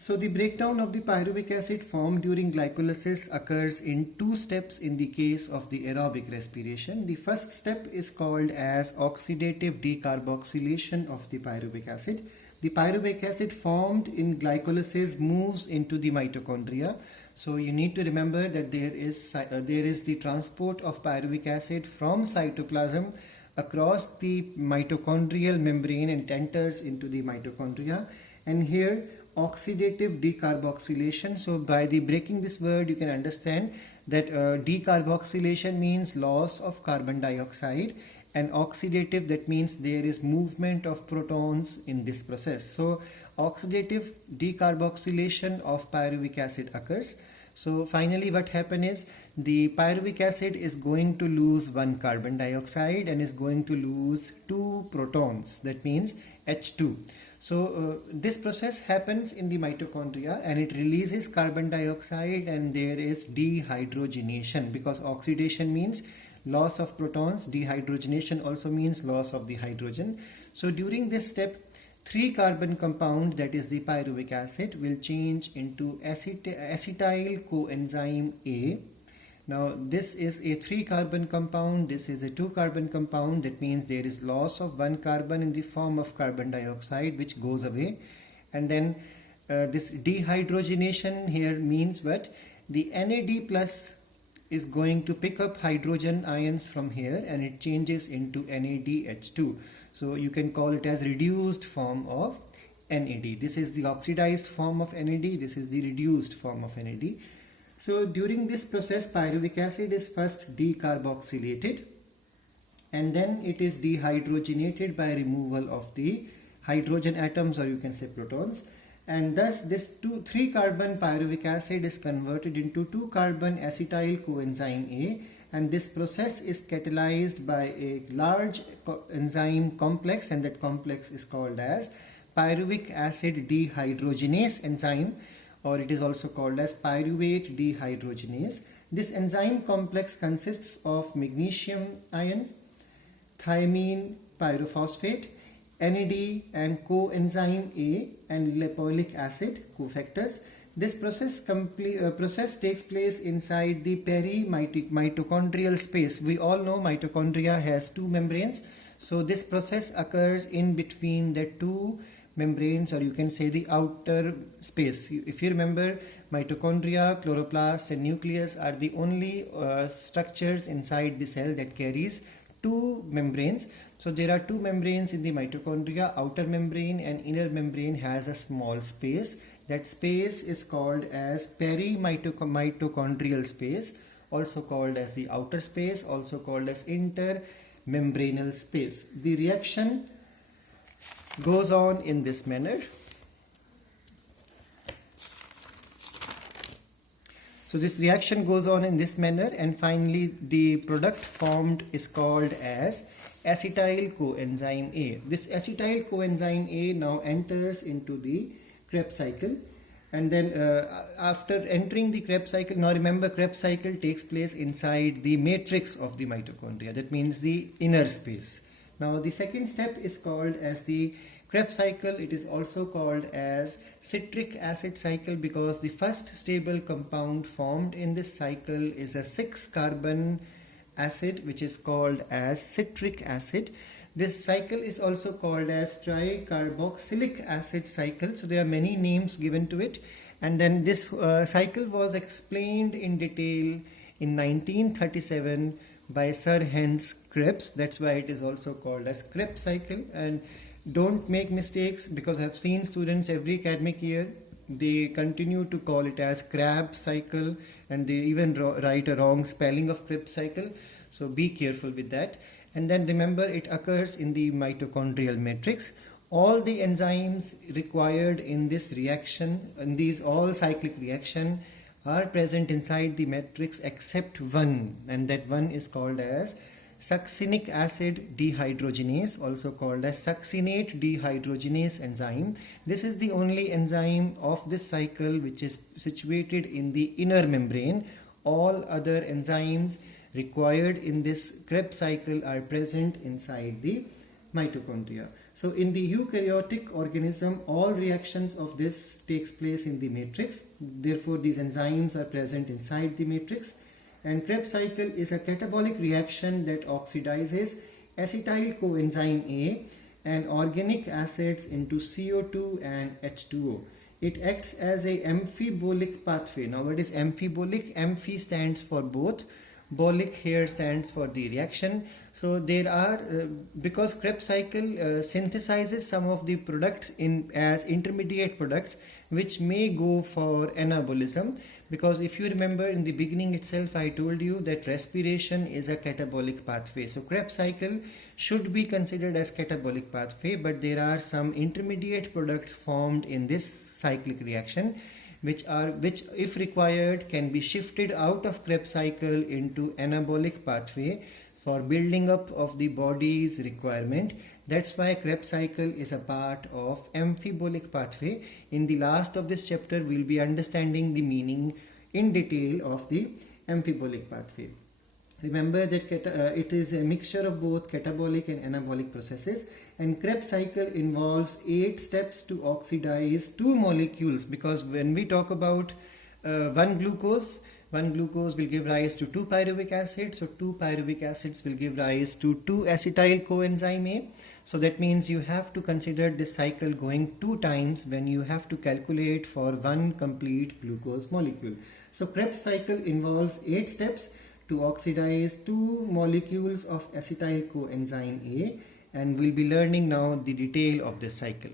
So the breakdown of the pyruvic acid formed during glycolysis occurs in two steps in the case of the aerobic respiration. The first step is called as oxidative decarboxylation of the pyruvic acid. The pyruvic acid formed in glycolysis moves into the mitochondria. So you need to remember that there is the transport of pyruvic acid from cytoplasm across the mitochondrial membrane and enters into the mitochondria. And here oxidative decarboxylation. So by the breaking this word, you can understand that decarboxylation means loss of carbon dioxide, and oxidative, that means there is movement of protons in this process. So oxidative decarboxylation of pyruvic acid occurs. So finally what happens is the pyruvic acid is going to lose one carbon dioxide and is going to lose two protons, that means H2. So this process happens in the mitochondria and it releases carbon dioxide, and there is dehydrogenation, because oxidation means loss of protons, dehydrogenation also means loss of the hydrogen. So during this step, 3 carbon compound, that is the pyruvic acid, will change into acetyl coenzyme A. Now this is a 3 carbon compound, this is a 2 carbon compound, that means there is loss of 1 carbon in the form of carbon dioxide which goes away. And then this dehydrogenation here means what? The NAD plus is going to pick up hydrogen ions from here and it changes into NADH2. So you can call it as reduced form of NAD. This is the oxidized form of NAD, this is the reduced form of NAD. So during this process, pyruvic acid is first decarboxylated and then it is dehydrogenated by removal of the hydrogen atoms, or you can say protons, and thus this 3 carbon pyruvic acid is converted into 2 carbon acetyl coenzyme A, and this process is catalyzed by a large enzyme complex, and that complex is called as pyruvic acid dehydrogenase enzyme, or it is also called as pyruvate dehydrogenase. This enzyme complex consists of magnesium ions, thiamine pyrophosphate, NAD and coenzyme A, and lipoic acid cofactors. This process takes place inside the perimitochondrial space. We all know mitochondria has 2 membranes. So this process occurs in between the 2 membranes, or you can say the outer space. If you remember, mitochondria, chloroplast and nucleus are the only structures inside the cell that carries 2 membranes. So there are 2 membranes in the mitochondria. Outer membrane and inner membrane has a small space. That space is called as perimitochondrial space, also called as the outer space, also called as intermembranal space. The reaction goes on in this manner. So this reaction goes on in this manner, and finally the product formed is called as acetyl coenzyme A. This acetyl coenzyme A now enters into the Krebs cycle, and then after entering the Krebs cycle, now remember Krebs cycle takes place inside the matrix of the mitochondria, that means the inner space. Now the second step is called as the Krebs cycle. It is also called as citric acid cycle because the first stable compound formed in this cycle is a 6 carbon acid which is called as citric acid. This cycle is also called as tricarboxylic acid cycle. So there are many names given to it, and then this cycle was explained in detail in 1937 by Sir Hans Krebs. That's why it is also called as Krebs cycle. And don't make mistakes, because I have seen students every academic year they continue to call it as Krebs cycle, and they even write a wrong spelling of Krebs cycle. So be careful with that. And then remember, it occurs in the mitochondrial matrix. All the enzymes required in this reaction, in these all cyclic reaction, are present inside the matrix except one, and that one is called as succinic acid dehydrogenase, also called as succinate dehydrogenase enzyme. This is the only enzyme of this cycle which is situated in the inner membrane. All other enzymes required in this Krebs cycle are present inside the mitochondria. So in the eukaryotic organism, all reactions of this takes place in the matrix. Therefore, these enzymes are present inside the matrix. And Krebs cycle is a catabolic reaction that oxidizes acetyl coenzyme A and organic acids into CO2 and H2O. It acts as a amphibolic pathway. Now, what is amphibolic? Amphi stands for both. Bolic here stands for the reaction. So there are, because Krebs cycle synthesizes some of the products in as intermediate products which may go for anabolism. Because if you remember in the beginning itself, I told you that respiration is a catabolic pathway. So Krebs cycle should be considered as catabolic pathway, but there are some intermediate products formed in this cyclic reaction which if required can be shifted out of Krebs cycle into anabolic pathway for building up of the body's requirement. That's why Krebs cycle is a part of amphibolic pathway. In the last of this chapter, we'll be understanding the meaning in detail of the amphibolic pathway. Remember that it is a mixture of both catabolic and anabolic processes, and Krebs cycle involves 8 steps to oxidize 2 molecules, because when we talk about one glucose will give rise to 2 pyruvic acids, so 2 pyruvic acids will give rise to 2 acetyl coenzyme A. So that means you have to consider this cycle going 2 times when you have to calculate for one complete glucose molecule. So Krebs cycle involves 8 steps to oxidize 2 molecules of acetyl coenzyme A, and we'll be learning now the detail of this cycle.